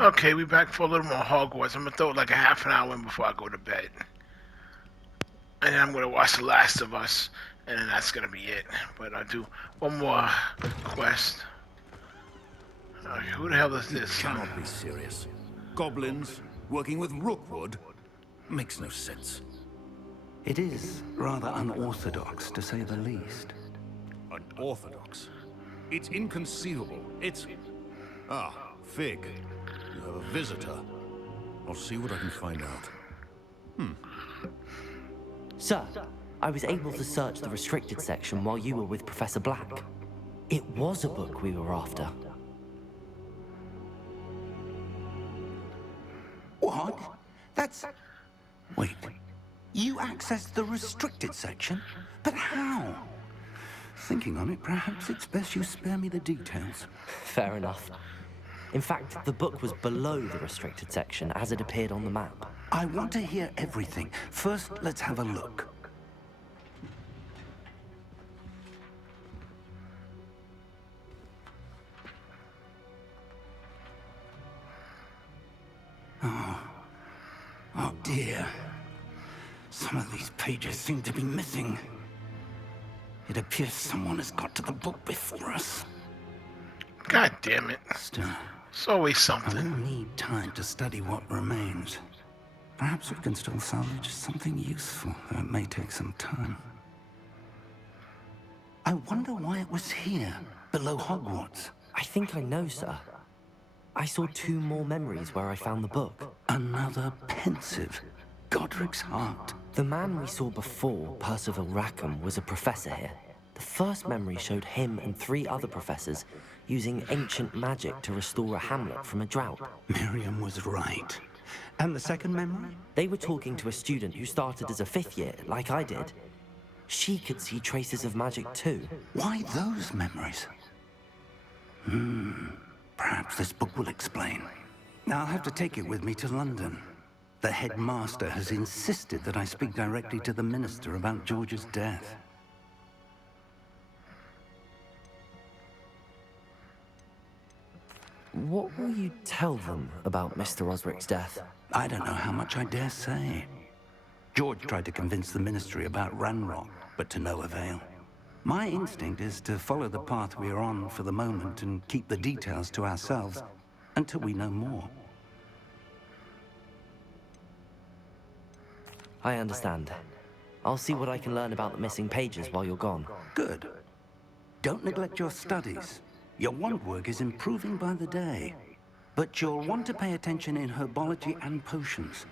Okay, we back for a little more Hogwarts. I'm gonna throw like a half an hour in before I go to bed. And then I'm gonna watch The Last of Us, and then that's gonna be it. But I'll do one more quest. Who the hell is this? You cannot be serious. Goblins working with Rookwood makes no sense. It is rather unorthodox, to say the least. Unorthodox? It's inconceivable. It's... Ah, Fig. You have a visitor. I'll see what I can find out. Sir, I was able to search the restricted section while you were with Professor Black. It was a book we were after. What? That's... Wait. You accessed the restricted section? But how? Thinking on it, perhaps it's best you spare me the details. Fair enough. In fact, the book was below the restricted section as it appeared on the map. I want to hear everything. First, let's have a look. Oh dear. Some of these pages seem to be missing. It appears someone has got to the book before us. God damn it. Still, It's always I something. will need time to study what remains. Perhaps we can still salvage something useful, though it may take some time. I wonder why it was here, below Hogwarts. I think I know, sir. I saw 2 more memories where I found the book. Another pensive. Godric's heart. The man we saw before, Percival Rackham, was a professor here. The first memory showed him and 3 other professors using ancient magic to restore a hamlet from a drought. Miriam was right. And the second memory? They were talking to a student who started as a 5th year, like I did. She could see traces of magic too. Why those memories? Perhaps this book will explain. Now I'll have to take it with me to London. The headmaster has insisted that I speak directly to the minister about George's death. What will you tell them about Mr. Osric's death? I don't know how much I dare say. George tried to convince the ministry about Ranrock, but to no avail. My instinct is to follow the path we are on for the moment and keep the details to ourselves until we know more. I understand. I'll see what I can learn about the missing pages while you're gone. Good. Don't neglect your studies. Your wand work is improving by the day. But you'll want to pay attention in herbology and potions.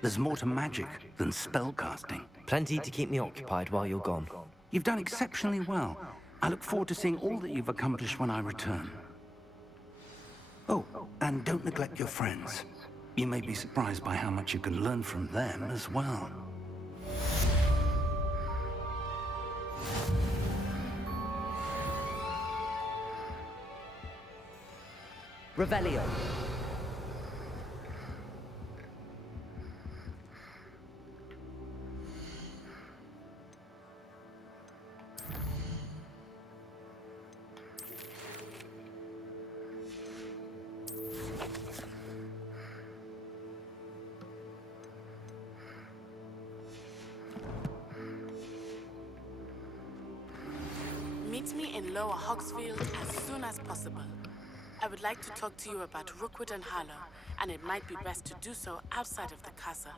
There's more to magic than spellcasting. Plenty to keep me occupied while you're gone. You've done exceptionally well. I look forward to seeing all that you've accomplished when I return. Oh, and don't neglect your friends. You may be surprised by how much you can learn from them as well. Revelio. Meet me in Lower Hogsfield as soon as possible. I would like to talk to you about Rookwood and Harlow, and it might be best to do so outside of the castle.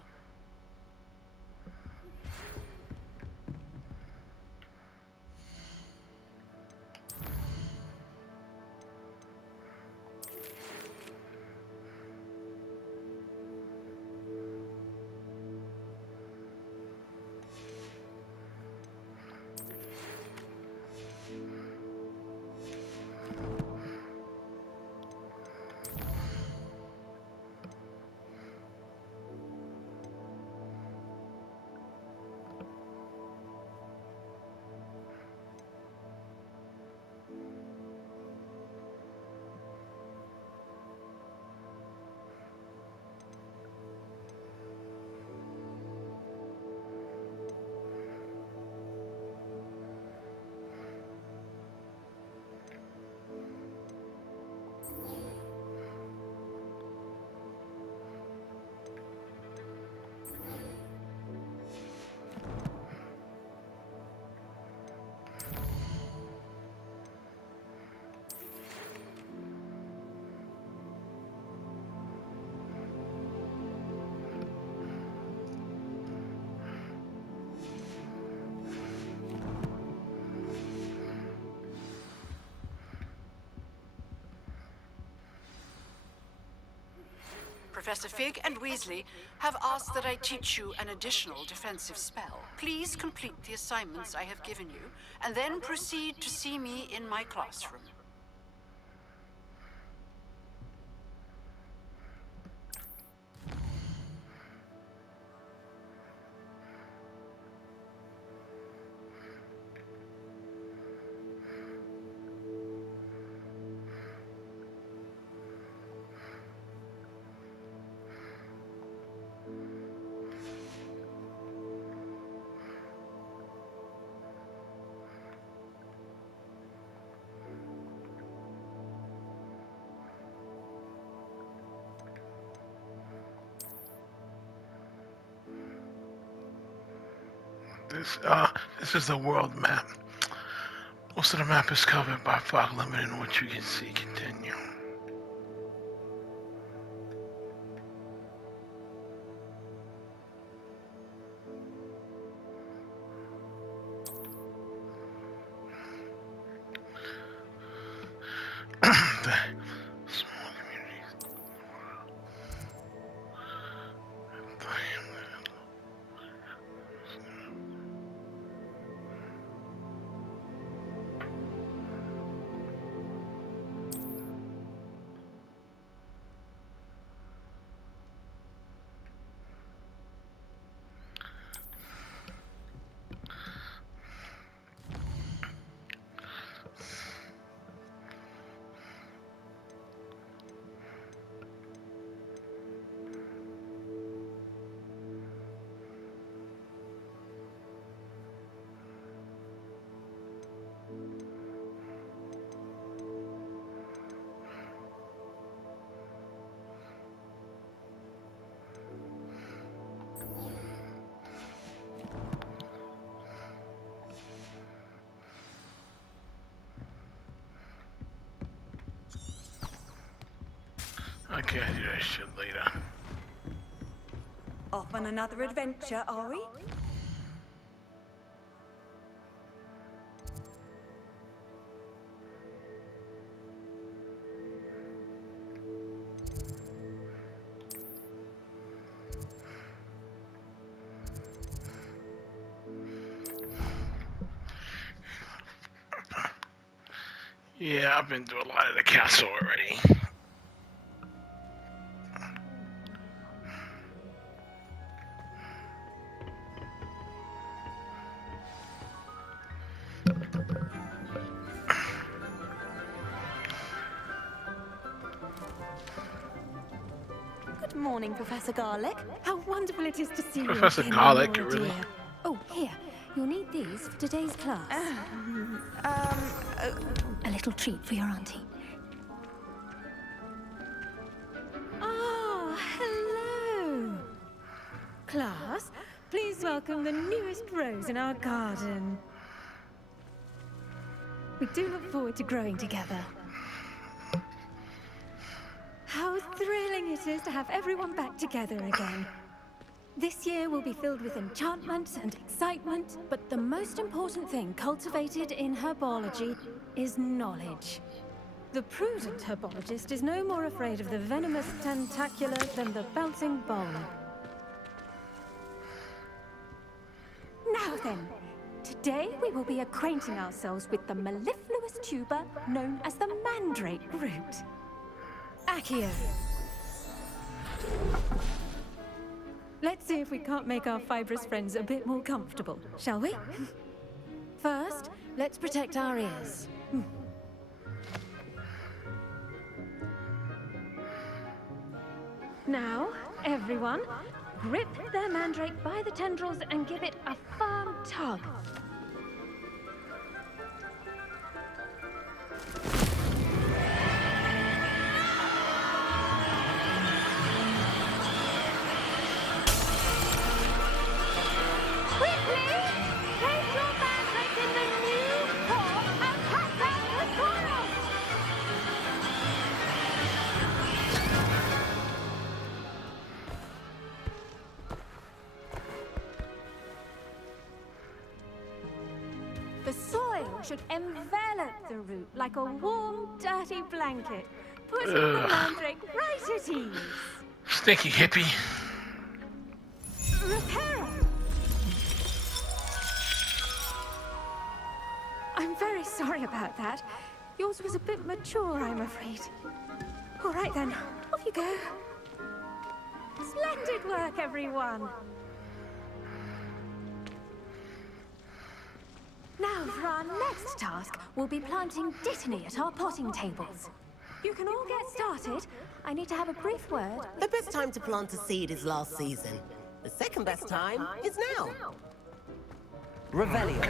Professor Fig and Weasley have asked that I teach you an additional defensive spell. Please complete the assignments I have given you, and then proceed to see me in my classroom. This is the world map. Most of the map is covered by fog, limiting what you can see. Continue. Okay, I'll do that shit later. Off on another adventure, are we? Yeah, I've been through a lot of the castle already. Good morning, Professor Garlick. How wonderful it is to see Professor you again, Garlick, Laura, really? dear. Oh, here. You'll need these for today's class. A little treat for your auntie. Ah, hello. Class, please welcome the newest rose in our garden. We do look forward to growing together. How thrilling it is to have everyone back together again. This year will be filled with enchantment and excitement, but the most important thing cultivated in herbology is knowledge. The prudent herbologist is no more afraid of the venomous tentacular than the bouncing bone. Now then, today we will be acquainting ourselves with the mellifluous tuber known as the mandrake root. Accio. Let's see if we can't make our fibrous friends a bit more comfortable, shall we? First, let's protect our ears. Now, everyone, grip their mandrake by the tendrils and give it a firm tug. The soil should envelop the root like a warm, dirty blanket, putting the mandrake right at ease. Stinky hippie. Repair! I'm very sorry about that. Yours was a bit mature, I'm afraid. All right then, off you go. Splendid work, everyone. Now, for our next task, we'll be planting Dittany at our potting tables. You can all get started. I need to have a brief word. The best time to plant a seed is last season. The second best time is now. Revelio.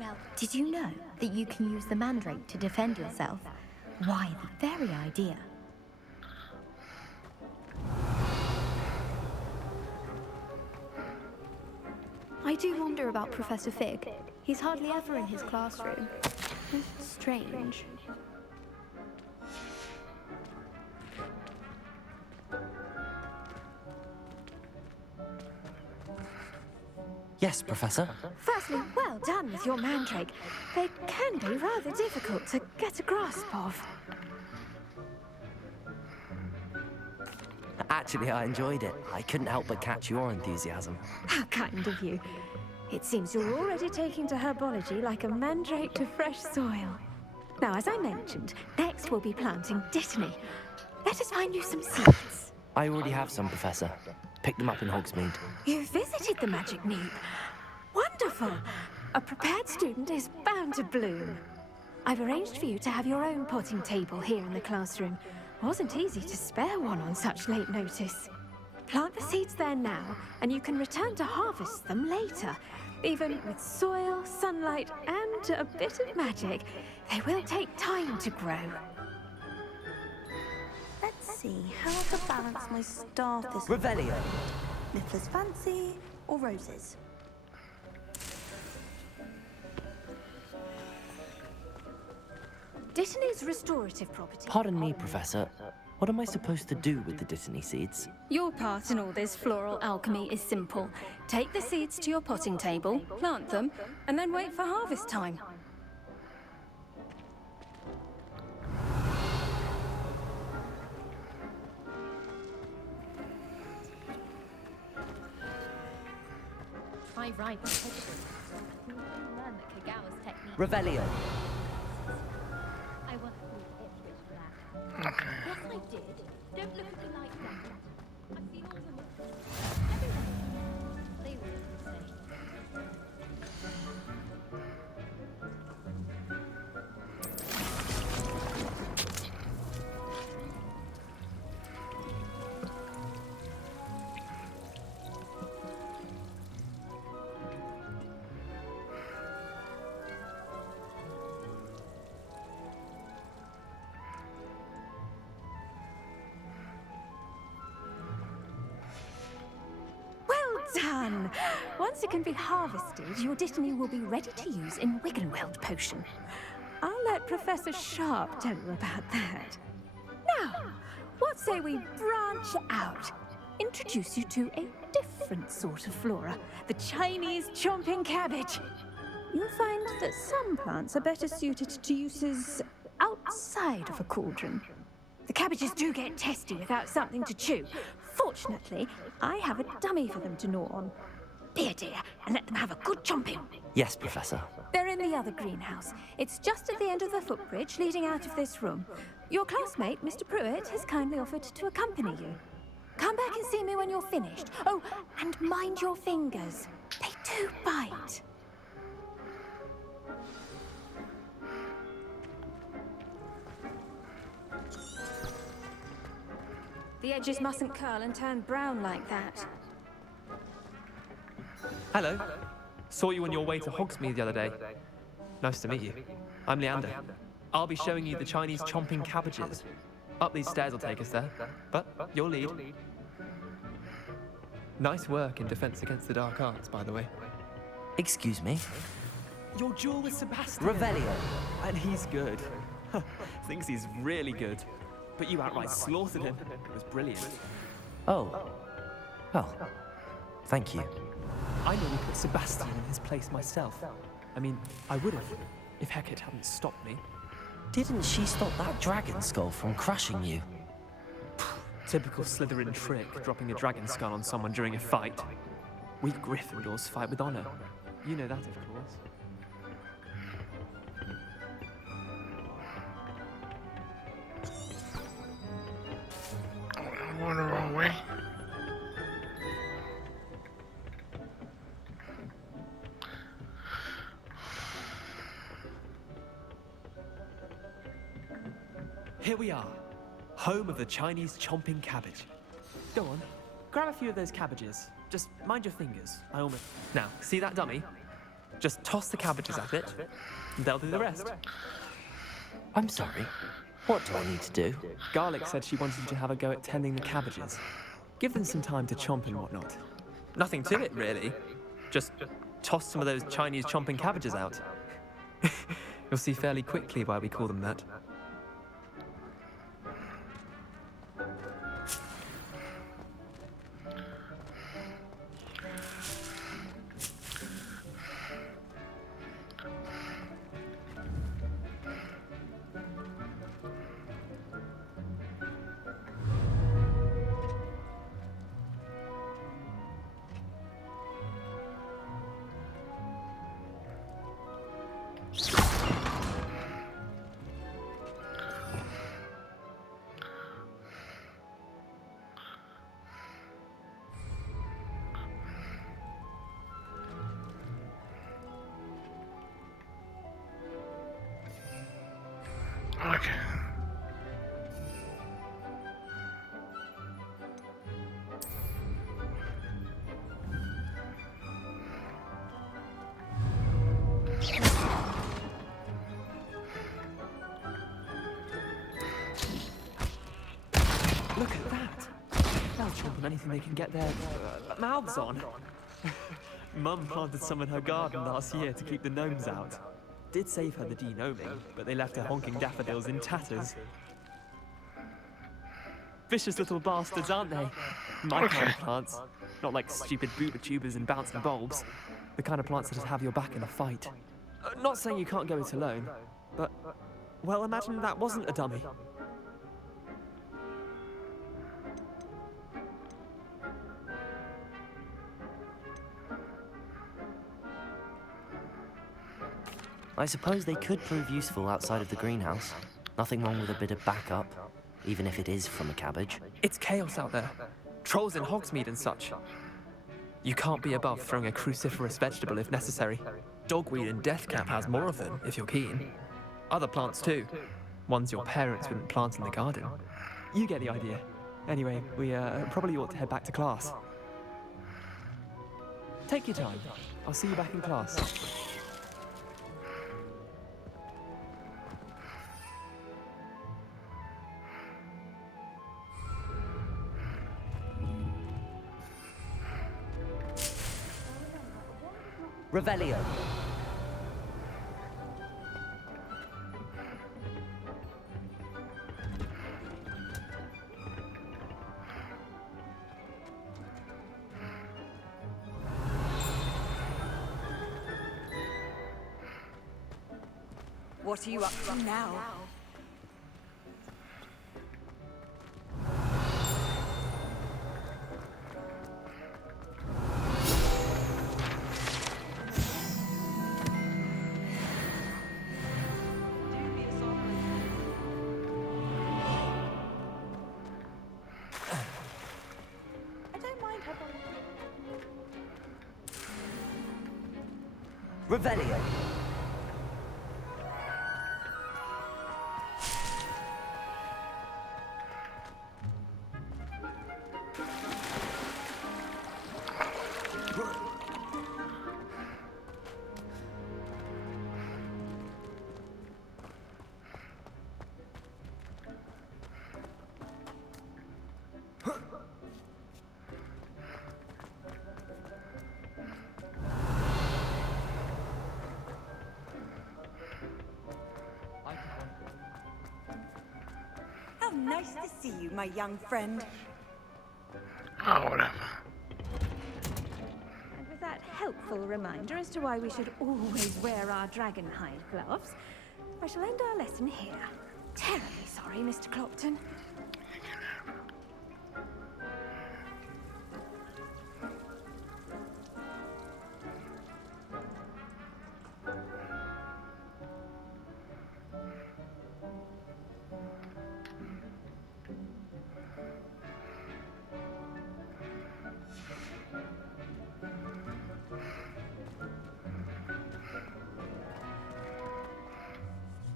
Well, did you know that you can use the mandrake to defend yourself? Why, the very idea. I do wonder about Professor Fig. He's hardly ever in his classroom. It's strange. Yes, Professor. Firstly, well done with your mandrake. They can be rather difficult to get a grasp of. Actually, I enjoyed it. I couldn't help but catch your enthusiasm. How kind of you. It seems you're already taking to herbology like a mandrake to fresh soil. Now, as I mentioned, next we'll be planting Dittany. Let us find you some seeds. I already have some, Professor. Picked them up in Hogsmeade. You visited the Magic Noob. Wonderful. A prepared student is bound to bloom. I've arranged for you to have your own potting table here in the classroom. Wasn't easy to spare one on such late notice. Plant the seeds there now, and you can return to harvest them later. Even with soil, sunlight, and a bit of magic, they will take time to grow. Let's see, how to balance my staff this Revelio. Niffler's fancy or roses? Dittany's restorative property. Pardon me, Professor. What am I supposed to do with the Dittany seeds? Your part in all this floral alchemy is simple. Take the seeds to your potting table, plant them, and then wait for harvest time. I ride with Hogwarts. You learn that Kagawa's technique. Revelio. I once called Ipswich for that. Okay. Yes, I did. Don't look at me like that. I've seen all the everyone. They were insane. Done! Once it can be harvested, your Dittany will be ready to use in Wiggenweld potion. I'll let Professor Sharp tell you about that. Now, what say we branch out? Introduce you to a different sort of flora, the Chinese chomping cabbage. You'll find that some plants are better suited to uses outside of a cauldron. The cabbages do get testy without something to chew. Fortunately, I have a dummy for them to gnaw on. Be a dear and let them have a good chomping. Yes, Professor. They're in the other greenhouse. It's just at the end of the footbridge leading out of this room. Your classmate, Mr. Pruitt, has kindly offered to accompany you. Come back and see me when you're finished. Oh, and mind your fingers. They do bite. The edges mustn't curl and turn brown like that. Hello. Saw you on your way to Hogsmeade the other day. Nice to meet you. I'm Leander. I'll be showing you the Chinese chomping cabbages. Up these stairs will take us there, but you'll lead. Nice work in Defense Against the Dark Arts, by the way. Excuse me? Your duel with Sebastian. Revelio. And he's good. Thinks he's really good. But you outright slaughtered him. It was brilliant. Oh. Well, thank you. I nearly put Sebastian in his place myself. I mean, I would have, if Hecate hadn't stopped me. Didn't she stop that dragon skull from crushing you? Typical Slytherin trick, dropping a dragon skull on someone during a fight. We Gryffindors fight with honor. You know that, of course. Oh, I'm going the wrong way. Here we are, home of the Chinese chomping cabbage. Go on, grab a few of those cabbages. Just mind your fingers. Now, see that dummy? Just toss the cabbages at it, and they'll do the rest. I'm sorry. What do I need to do? Garlic said she wanted you to have a go at tending the cabbages. Give them some time to chomp and whatnot. Nothing to it, really. Just toss some of those Chinese chomping cabbages out. You'll see fairly quickly why we call them that. Okay. Look at that! They'll chomp on anything they can get their mouths on. Mum planted some in her garden last year to keep the gnomes out. Did save her the de-gnoming, but they left her honking daffodils in tatters. Vicious little bastards, aren't they? My kind of plants. Not like stupid booba tubers and bouncing bulbs. The kind of plants that just have your back in a fight. Not saying you can't go it alone, but, well, imagine that wasn't a dummy. I suppose they could prove useful outside of the greenhouse. Nothing wrong with a bit of backup, even if it is from a cabbage. It's chaos out there. Trolls in Hogsmeade and such. You can't be above throwing a cruciferous vegetable if necessary. Dogweed and deathcap has more of them, if you're keen. Other plants too. Ones your parents wouldn't plant in the garden. You get the idea. Anyway, we probably ought to head back to class. Take your time. I'll see you back in class. Revelio. What are you up to now? Revelio. Nice to see you, my young friend. Oh, whatever. And with that helpful reminder as to why we should always wear our dragon hide gloves, I shall end our lesson here. Terribly sorry, Mr. Clopton.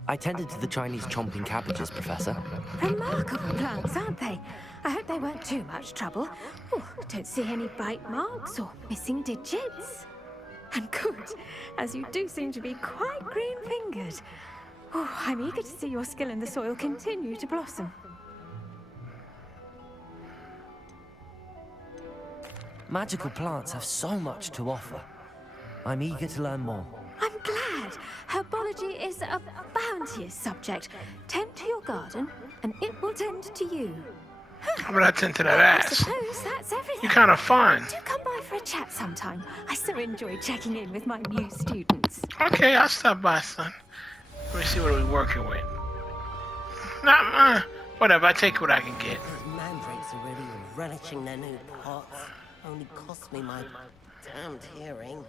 I tended to the Chinese chomping cabbages, Professor. Remarkable plants, aren't they? I hope they weren't too much trouble. Oh, don't see any bite marks or missing digits. And good, as you do seem to be quite green-fingered. Oh, I'm eager to see your skill in the soil continue to blossom. Magical plants have so much to offer. I'm eager to learn more. I'm glad. Herbology is a bounteous subject. Tend to your garden, and it will tend to you. How about I tend to that I ass? suppose that's everything. You're kind of fun. Do come by for a chat sometime. I so enjoy checking in with my new students. Okay, I'll stop by, son. Let me see what we're working with. Nah, whatever. I take what I can get. Those mandrakes are really relishing their new pots. Only cost me my damned hearing.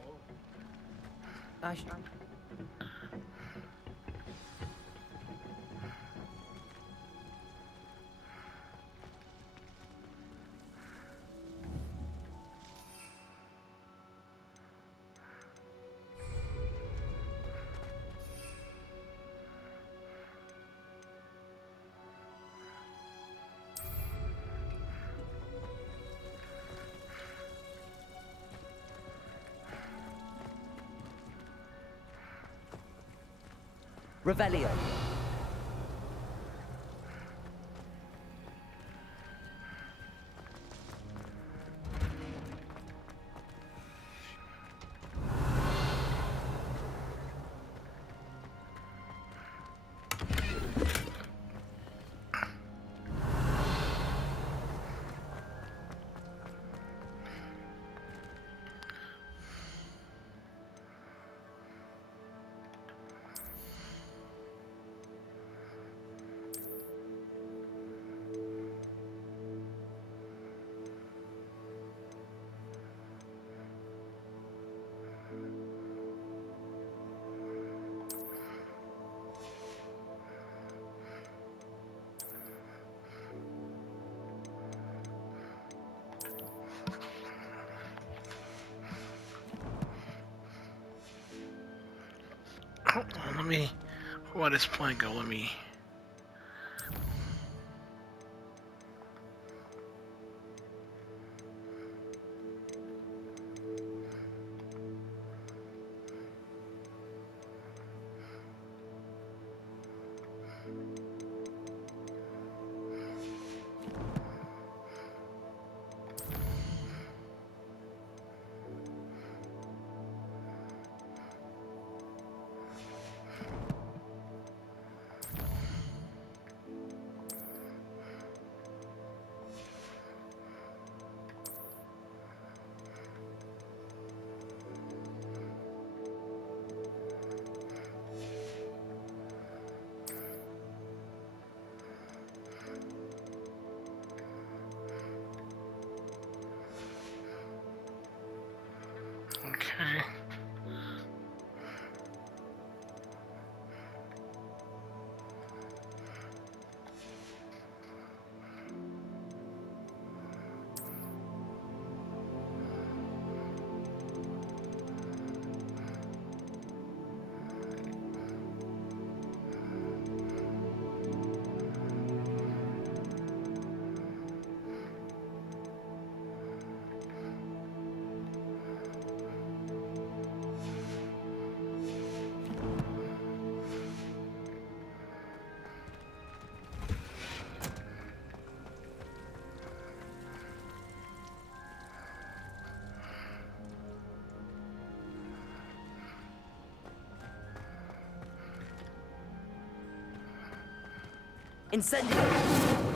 Revelio. Let me, while this plan go, let me. Okay. Incendio.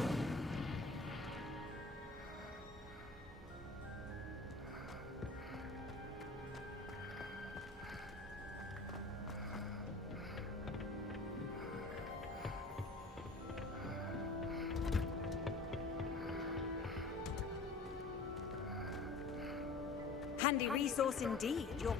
Handy resource indeed. Your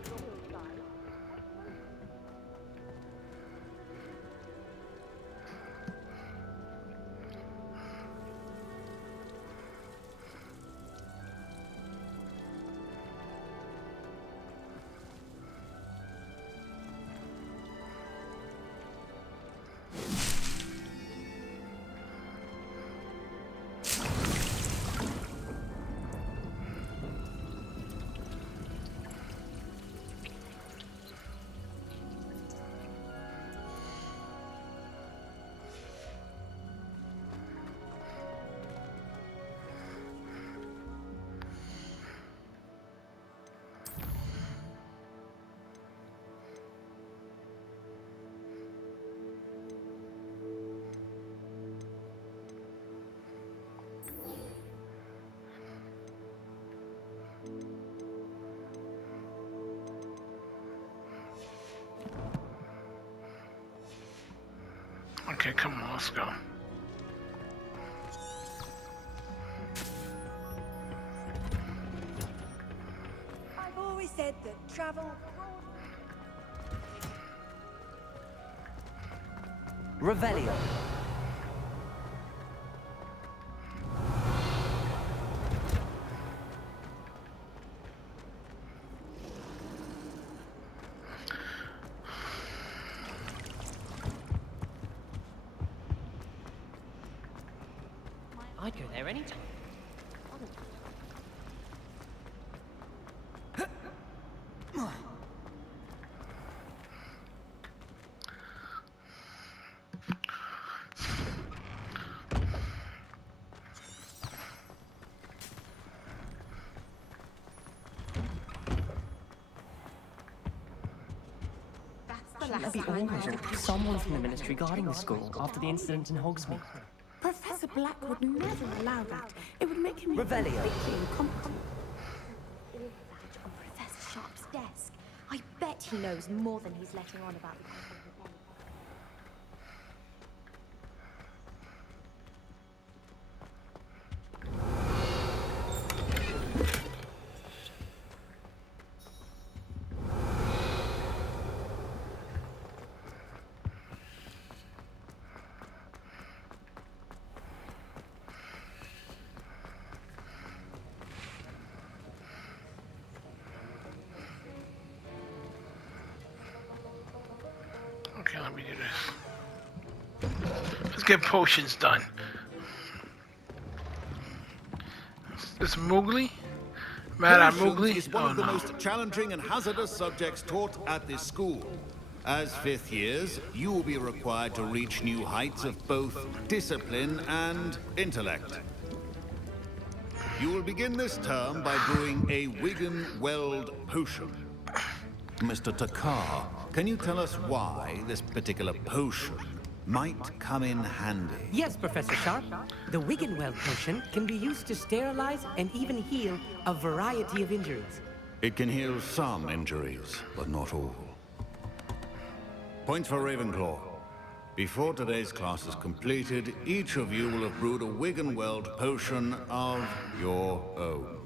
Okay, come on, let's go. I've always said that travel. Revelio. I'd go there anytime. Shouldn't there be orders or someone from the ministry guarding the school after the incident in Hogsmeade? Professor Black would never allow that. It would make him Revelio. completely incompetent. Badge on Professor Sharp's desk. I bet he knows more than he's letting on about. Okay, let me do this. Let's get potions done. This Moogly? Mad-Eye Moogly? Is one Oh of the no. most challenging and hazardous subjects taught at this school. As fifth years, you will be required to reach new heights of both discipline and intellect. You will begin this term by brewing a Wigan-Weld potion. Mr. Takar, can you tell us why this particular potion might come in handy? Yes, Professor Sharp. The Wigan-Weld potion can be used to sterilize and even heal a variety of injuries. It can heal some injuries, but not all. Points for Ravenclaw. Before today's class is completed, each of you will have brewed a Wigan-Weld potion of your own.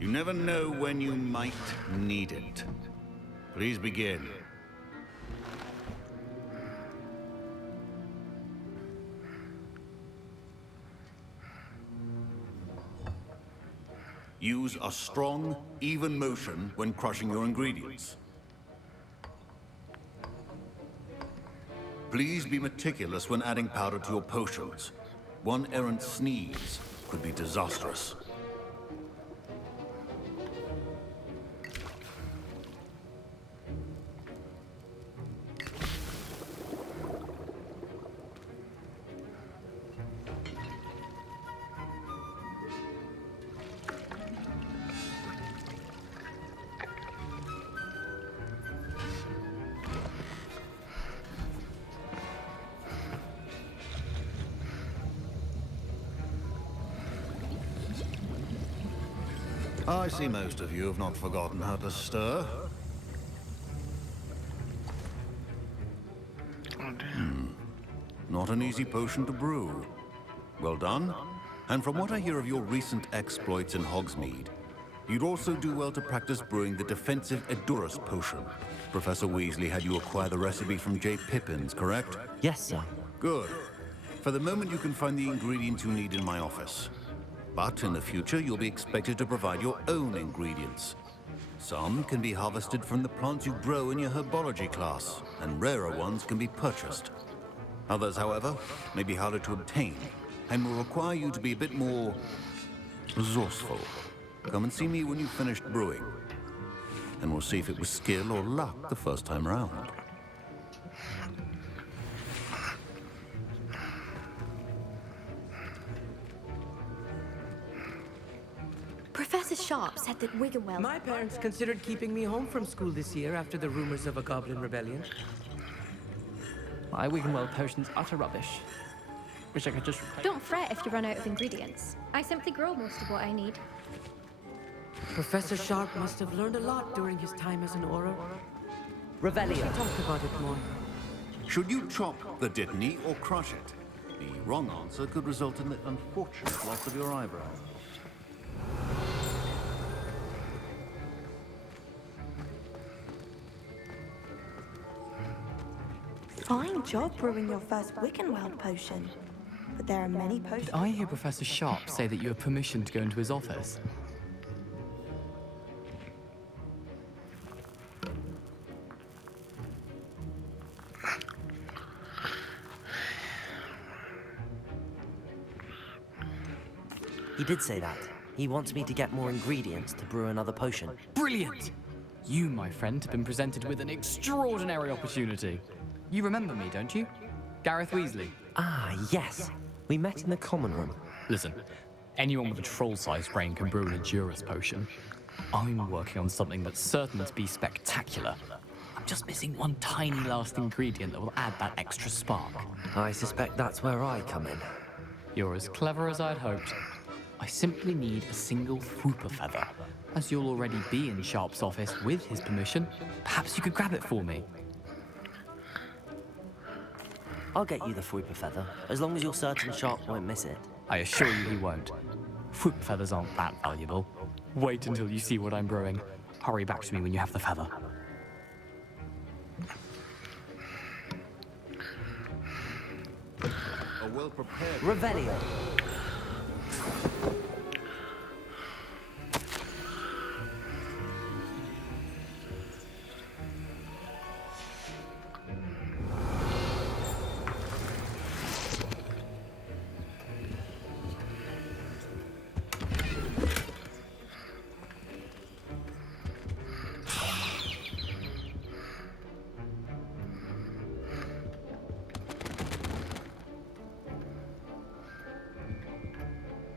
You never know when you might need it. Please begin. Use a strong, even motion when crushing your ingredients. Please be meticulous when adding powder to your potions. One errant sneeze could be disastrous. I see most of you have not forgotten how to stir. Not an easy potion to brew. Well done. And from what I hear of your recent exploits in Hogsmeade, You'd also do well to practice brewing the defensive Edurus potion. Professor Weasley had you acquire the recipe from J. Pippin's, correct? Yes, sir. Good. For the moment, you can find the ingredients you need in my office. But in the future, you'll be expected to provide your own ingredients. Some can be harvested from the plants you grow in your herbology class, and rarer ones can be purchased. Others, however, may be harder to obtain, and will require you to be a bit more resourceful. Come and see me when you've finished brewing, and we'll see if it was skill or luck the first time around. Professor Sharp said that Wiggenweld... My parents considered keeping me home from school this year after the rumors of a goblin rebellion. My Wiggenweld potion's utter rubbish. Wish I could just... Don't fret if you run out of ingredients. I simply grow most of what I need. Professor Sharp must have learned a lot during his time as an Auror. Revelio. We should talk about it more. Should you chop the Dittany or crush it? The wrong answer could result in the unfortunate loss of your eyebrow. Fine job brewing your first Wiggenweld potion. But there are many potions... Did I hear Professor Sharp say that you have permission to go into his office? He did say that. He wants me to get more ingredients to brew another potion. Brilliant! You, my friend, have been presented with an extraordinary opportunity. You remember me, don't you? Gareth Weasley. Ah, yes. We met in the common room. Listen, anyone with a troll-sized brain can brew an Edurus potion. I'm working on something that's certain to be spectacular. I'm just missing one tiny last ingredient that will add that extra spark. I suspect that's where I come in. You're as clever as I'd hoped. I simply need a single Whooper feather. As you'll already be in Sharp's office with his permission, perhaps you could grab it for me. I'll get you the Whooper feather, as long as you're certain Sharp won't miss it. I assure you he won't. Whooper feathers aren't that valuable. Wait until you see what I'm brewing. Hurry back to me when you have the feather. A well-prepared... Revelio.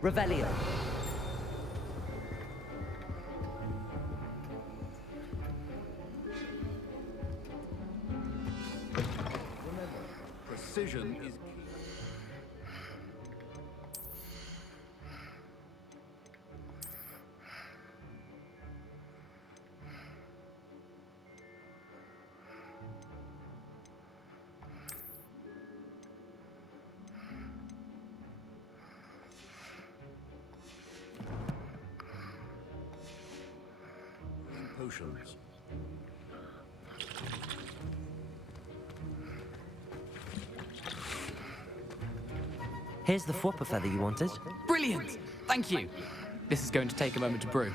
Revelio. Precision is key. Potions. Here's the Whooper feather you wanted. Brilliant! Thank you! This is going to take a moment to brew.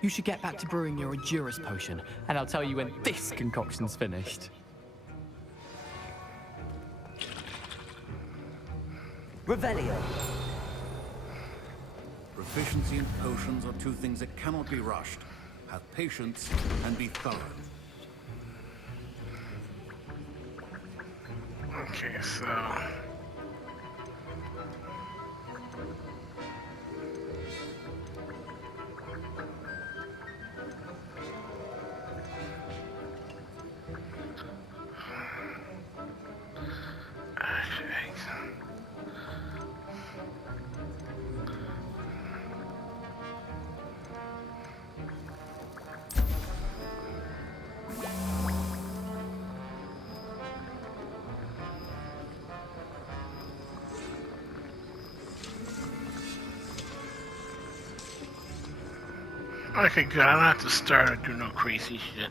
You should get back to brewing your Edurus potion, and I'll tell you when this concoction's finished. Revelio. Proficiency in potions are two things that cannot be rushed. Have patience and be thorough. Okay, so... Okay, good. I don't have to start or do no crazy shit.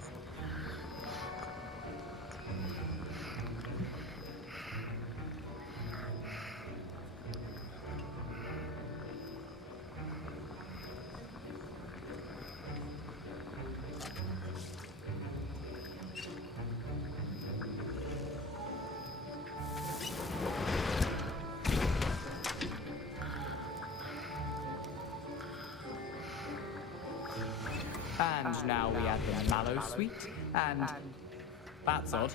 And now we add the mallow sweet, and that's odd.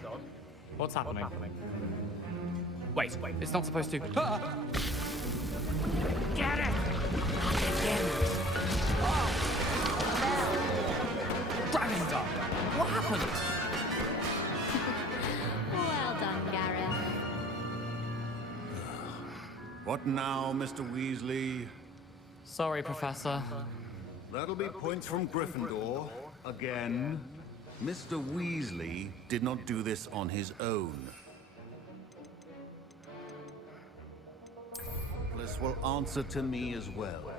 What's happening? Wait, it's not supposed to. Ah! Get it! Again. Dragon Dog! What happened? Well done, Gareth. What now, Mr. Weasley? Sorry, Professor. That'll be points from Gryffindor. Again. Mr. Weasley did not do this on his own. This will answer to me as well.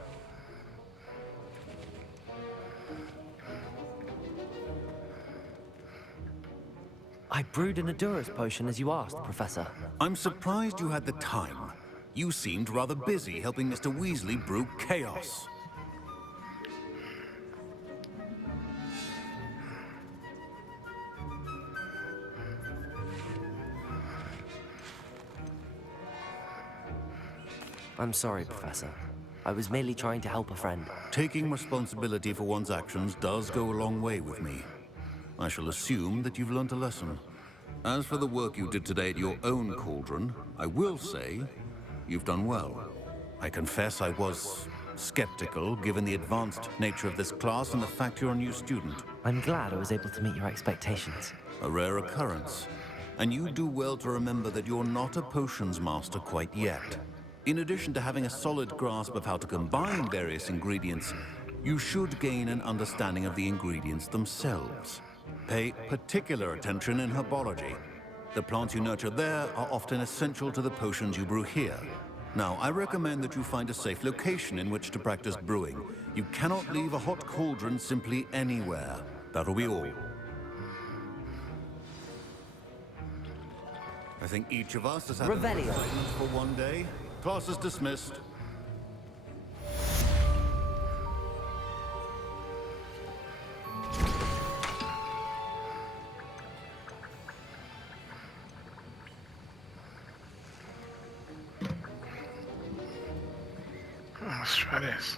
I brewed an Adura's potion as you asked, Professor. I'm surprised you had the time. You seemed rather busy helping Mr. Weasley brew chaos. I'm sorry, Professor. I was merely trying to help a friend. Taking responsibility for one's actions does go a long way with me. I shall assume that you've learnt a lesson. As for the work you did today at your own cauldron, I will say you've done well. I confess I was skeptical, given the advanced nature of this class and the fact you're a new student. I'm glad I was able to meet your expectations. A rare occurrence. And you do well to remember that you're not a potions master quite yet. In addition to having a solid grasp of how to combine various ingredients, you should gain an understanding of the ingredients themselves. Pay particular attention in herbology. The plants you nurture there are often essential to the potions you brew here. Now, I recommend that you find a safe location in which to practice brewing. You cannot leave a hot cauldron simply anywhere. That'll be all. I think each of us has had Revelio. assignment for one day. Class is dismissed. Let's try this.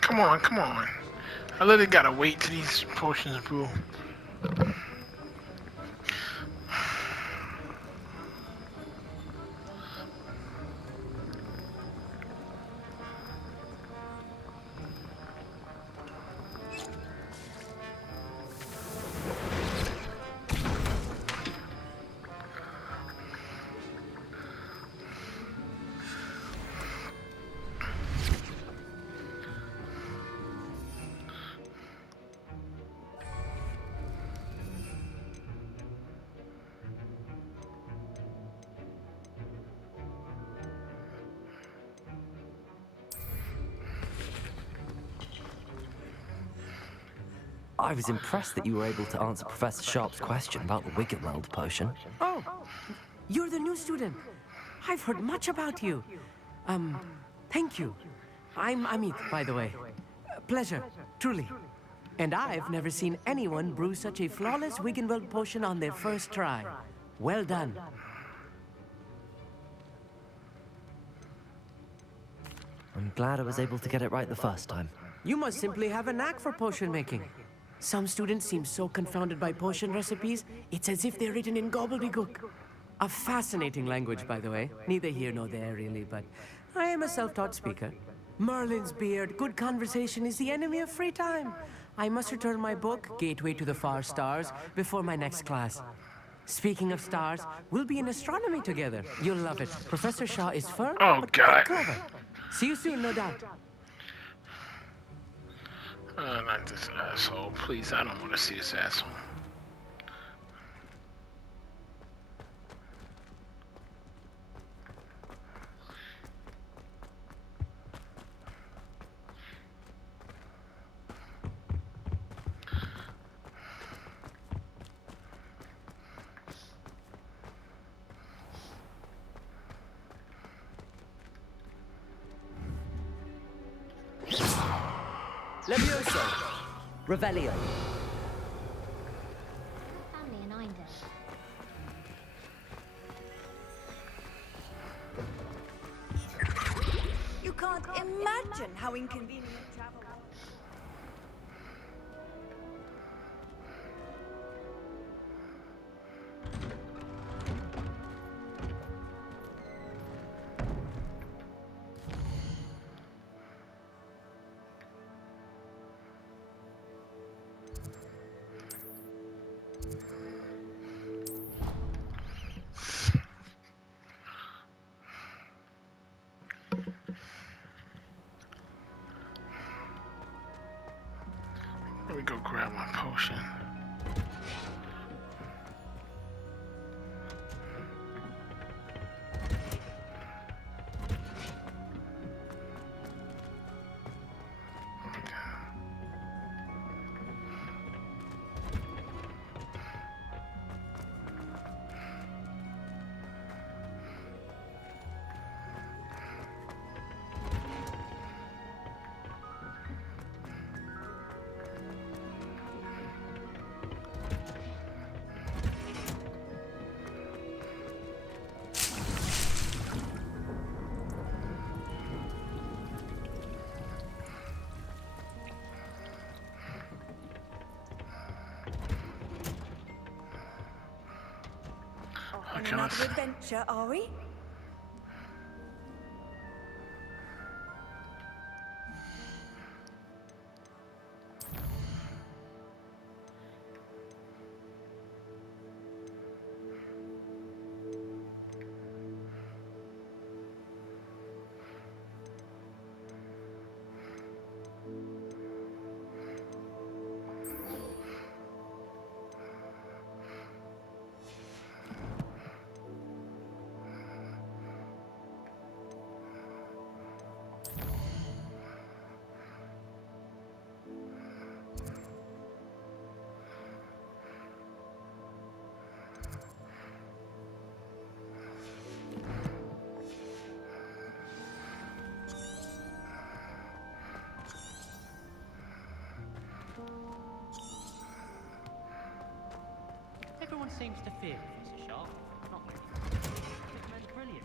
Come on, come on. I literally gotta wait till these potions brew. I was impressed that you were able to answer Professor Sharp's question about the Wiggenweld potion. Oh, you're the new student. I've heard much about you. Thank you. I'm Amit, by the way. Pleasure, truly. And I've never seen anyone brew such a flawless Wiggenweld potion on their first try. Well done. I'm glad I was able to get it right the first time. You must simply have a knack for potion making. Some students seem so confounded by potion recipes, it's as if they're written in gobbledygook. A fascinating language, by the way. Neither here nor there, really, but I am a self-taught speaker. Merlin's beard, good conversation is the enemy of free time. I must return my book, Gateway to the Far Stars, before my next class. Speaking of stars, we'll be in astronomy together. You'll love it. Professor Shaw is firm, but quite clever. See you soon, no doubt. Not this asshole. Please, I don't want to see this asshole. Levioso! Revelio! Family in Inde. You can't imagine how inconvenient travel was. Let me go grab my potion. On another adventure, are we? Everyone seems to fear Professor Sharp. Not really. This man's brilliant.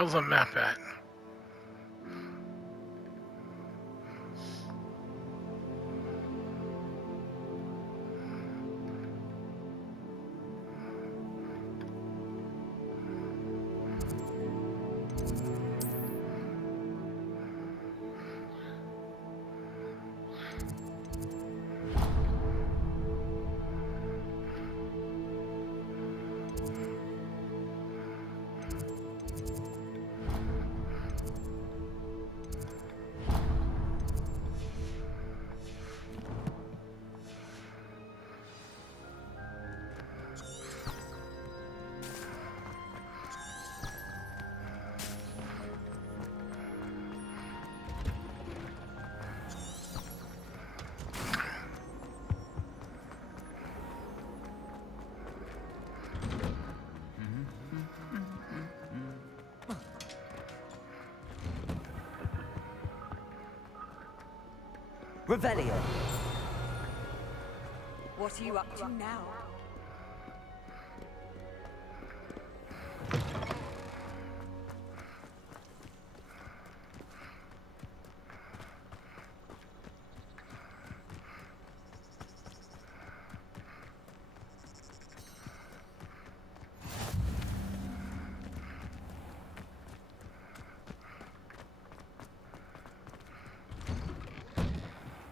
hell's the map at? Revelio. What are you up to now?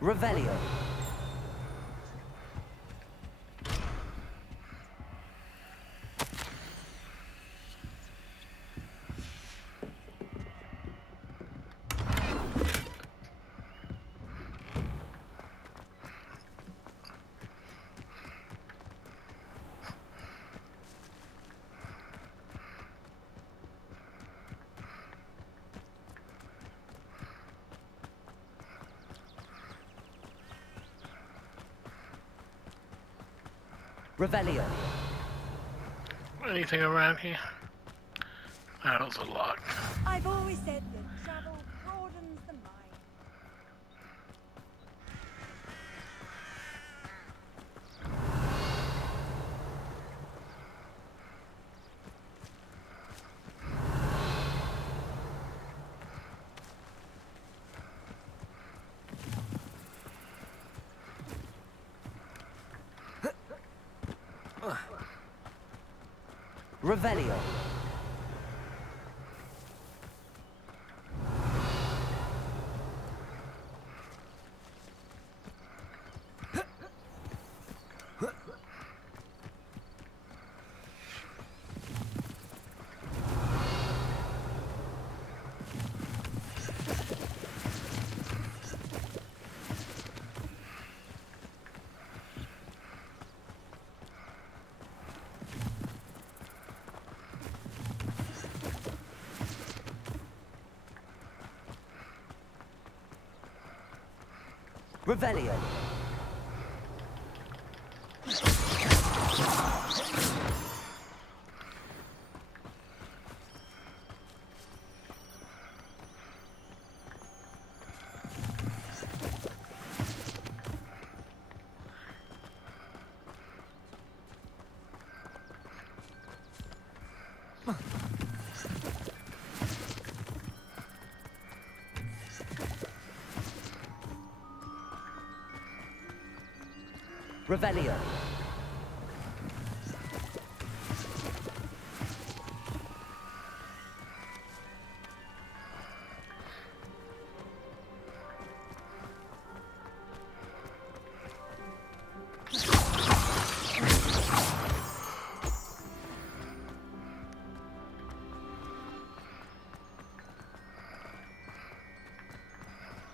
Revelio. Revelio. Anything around here? That was a lot. I've always said that travel broadens the mind. Revelio. Revelio. Revelio.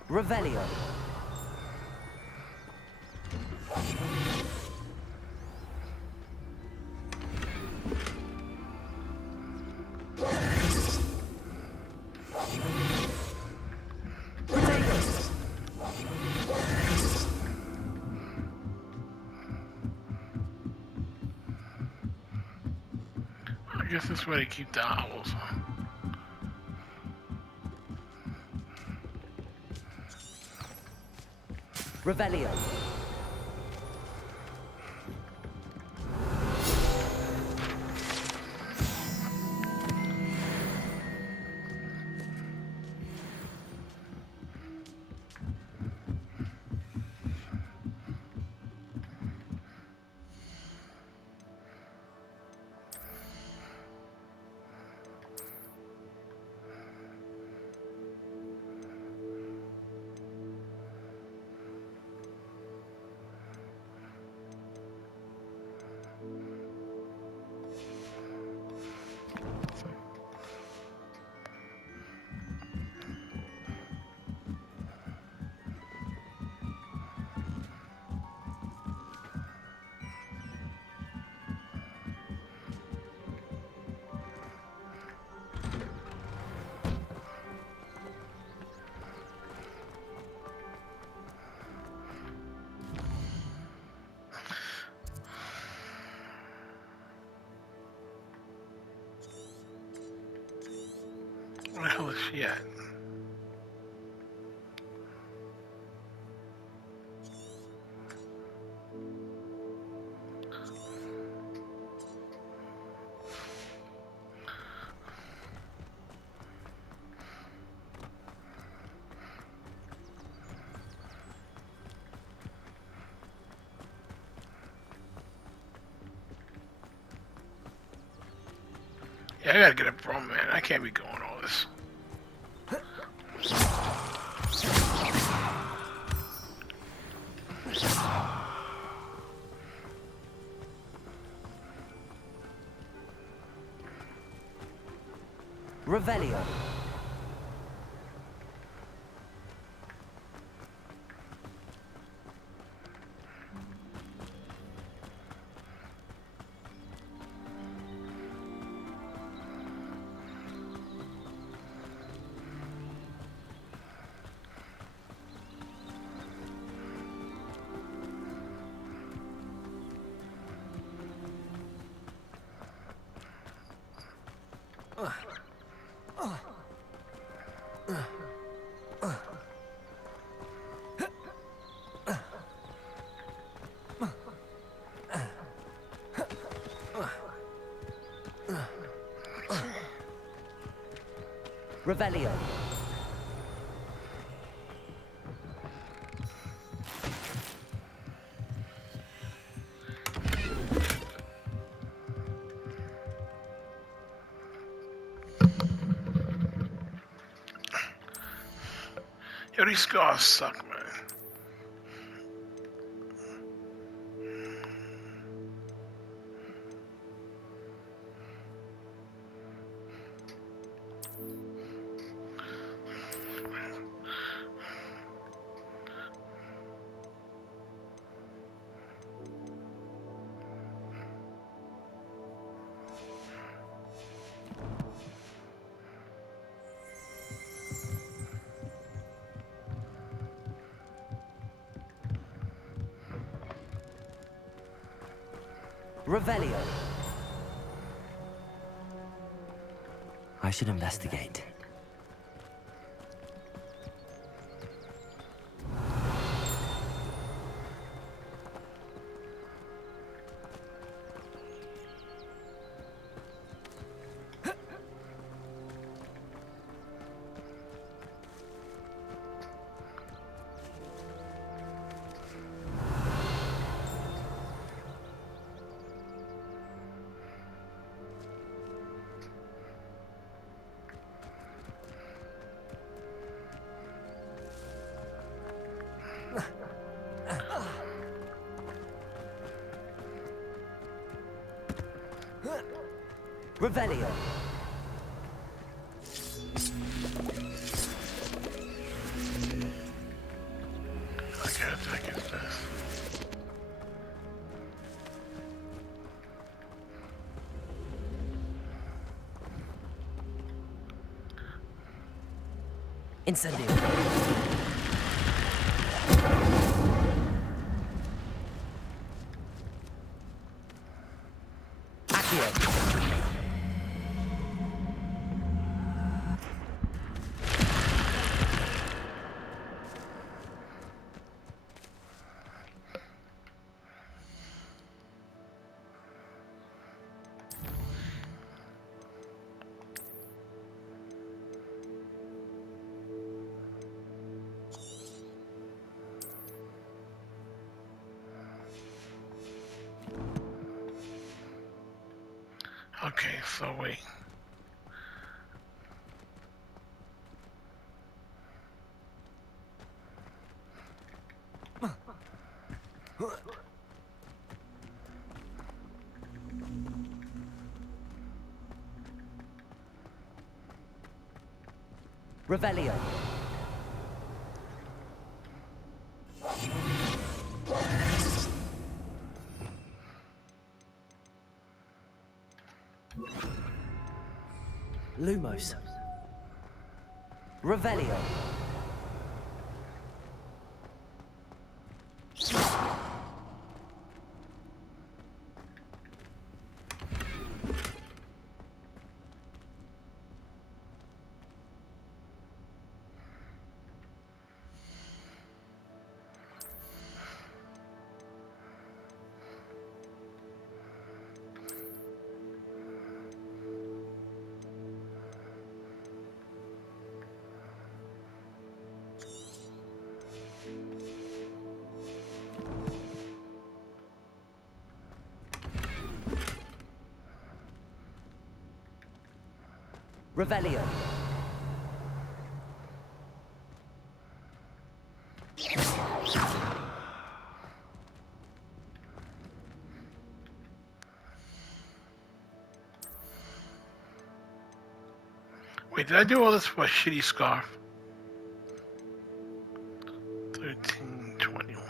Revelio. I guess that's where they keep the owls. Revelio. yet. Yeah, I gotta get a broom, man. I can't be going all this. Revelio. Revelio. Yo, these scars suck, man. Revelio. I should investigate. Revelio. I gotta take it fast. Incendio. Accio. Okay, so wait. Revelio. Lumos. Revelio. Revelio. Wait, did I do all this for a shitty scarf? 1321.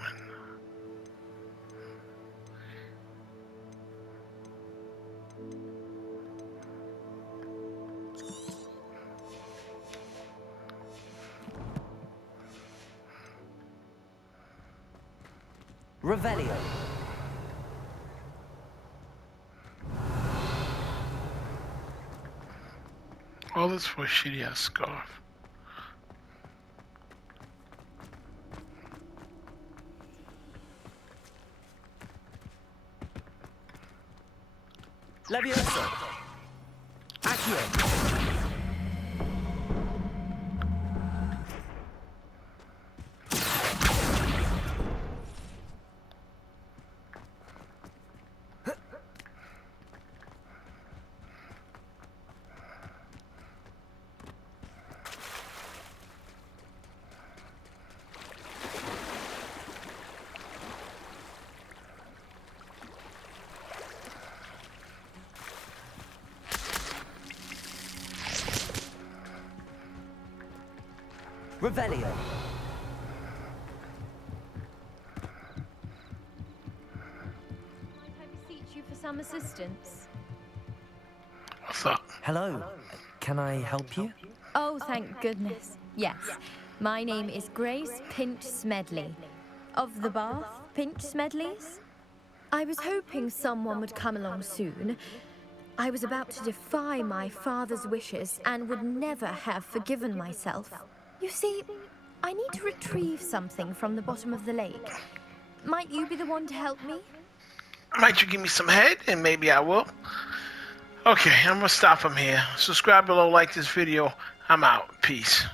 Revelio. All this for a shitty ass scarf. Levioso. Accio. Revelio. Might I beseech you for some assistance? What's up? Hello. Can I help you? Oh, thank goodness. Yes. My name is Grace Pinch Smedley. Of the Bath Pinch Smedleys? I was hoping someone would come along soon. I was about to defy my father's wishes and would never have forgiven myself. You see, I need to retrieve something from the bottom of the lake. Might you be the one to help me? Might you give me some head, and maybe I will. Okay, I'm gonna stop from here. Subscribe below, like this video. I'm out. Peace.